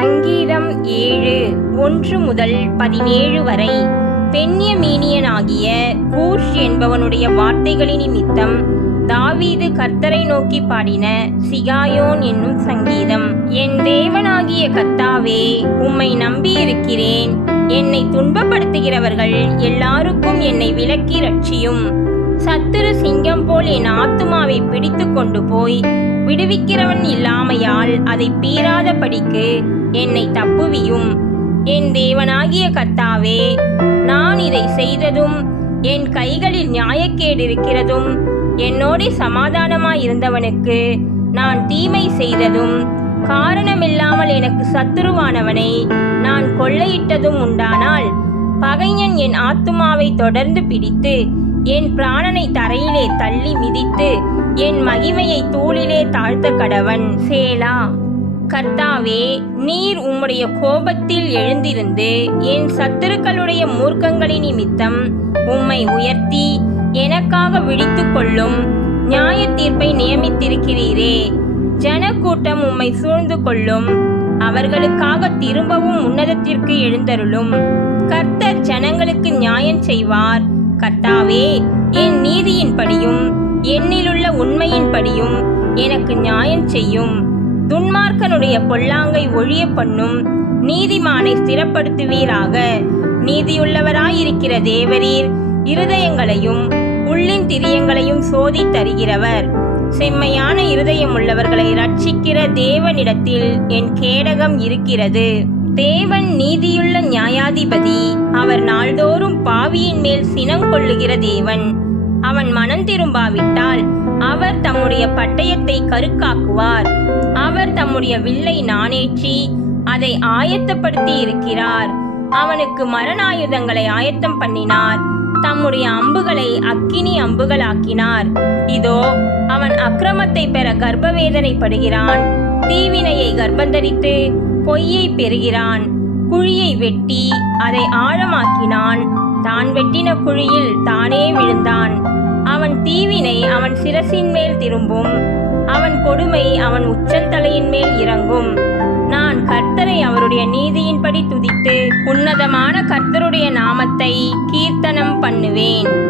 சங்கீதம் ஏழு ஒன்று முதல் பதினேழு வரை. பெண்யமீனியனாகிய கூஷ் என்பவனுடைய வார்த்தைகளின் நிமித்தம் தாவீது கர்த்தரை நோக்கி பாடின சிகாயோன் என்னும் சங்கீதம். என் தேவனாகிய கர்த்தாவே உம்மை நம்பியிருக்கிறேன். என்னை துன்பப்படுத்துகிறவர்கள் எல்லாருக்கும் என்னை விலக்கி ரட்சியும். சத்துரு சிங்கம் போல் என் ஆத்துமாவை பிடித்து கொண்டு போய் விடுவிக்கிறவன் இல்லாமையால் அதை பீறாதபடிக்கு என்னை தப்புவியும். என் தேவனாகிய கத்தாவே நான் இதை செய்ததும் என் கைகளில் நியாயக்கேடு இருக்கிறதும் என்னோடு சமாதானமாயிருந்தவனுக்கு நான் தீமை செய்ததும் காரணமில்லாமல் எனக்கு சத்துருவானவனை நான் கொள்ளையிட்டதும் உண்டானால் பகைஞன் என் ஆத்துமாவை தொடர்ந்து பிடித்து என் பிராணனை தரையிலே தள்ளி மிதித்து என் மகிமையை தூளிலே தாழ்த்த கடவன். சேலா. கர்த்தாவே நீர் உம்முடைய கோபத்தில் எழுந்திருந்து என் சத்துருக்களுடைய மூர்க்கங்களின் நிமித்தம் உம்மை உயர்த்தி எனக்காக விழித்துக்கொள்ளும் கொள்ளும் நியாய தீர்ப்பை நியமித்திருக்கிறீரே. ஜனக்கூட்டம் உம்மை சூழ்ந்து கொள்ளும் அவர்களுக்காக திரும்பவும் உன்னதத்திற்கு எழுந்தருளும். கர்த்தர் ஜனங்களுக்கு நியாயம் செய்வார் கர்த்தாவே என் நீதியின்படியும் என்னிலுள்ள உண்மையின்படியும் எனக்கு நியாயம் செய்யும். துன்மார்க்கனுடைய பொல்லாங்கை ஒழிய பண்ணும். நீதிமானை ஸ்திரப்படுத்துவீராக. நீதியுள்ளவராயிருக்கிற தேவரீர் இருதயங்களையும் உள்ளின் திரியங்களையும் சோதி தருகிறவர் செம்மையான இருதயம் உள்ளவர்களை ரட்சிக்கிற தேவனிடத்தில் என் கேடகம் இருக்கிறது. தேவன் நீதியுள்ள நியாயாதிபதி. அவர் நாள்தோறும் பாவியின் மேல் சினங்கொள்ளுகிற தேவன். அவன் மனம் திரும்பாவிட்டால் அவர் தம்முடைய பட்டயத்தை கருக்காக்குவார். அவர் தம்முடைய வில்லை நாணேற்றி அதை ஆயத்தப்படுத்தி இருக்கிறார். அவனுக்கு மரணாயுதங்களை ஆயத்தம் பண்ணினார். தம்முடைய அம்புகளை அக்கினி அம்புகளாக்கினார். இதோ அவன் அக்கிரமத்தை பெற கர்ப்பவேதனைப்படுகிறான். தீவினையை கர்ப்பந்தரித்து பொய்யை பெறுகிறான். குழியை வெட்டி அதை ஆழமாக்கினான். தான் வெட்டின குழியில் தானே விழுந்தான். அவன் தீவினை அவன் சிரசின் மேல் திரும்பும். அவன் கொடுமை அவன் உச்சந்தலையின் மேல் இறங்கும். நான் கர்த்தரை அவருடைய நீதியின்படி துதித்து உன்னதமான கர்த்தருடைய நாமத்தை கீர்த்தனம் பண்ணுவேன்.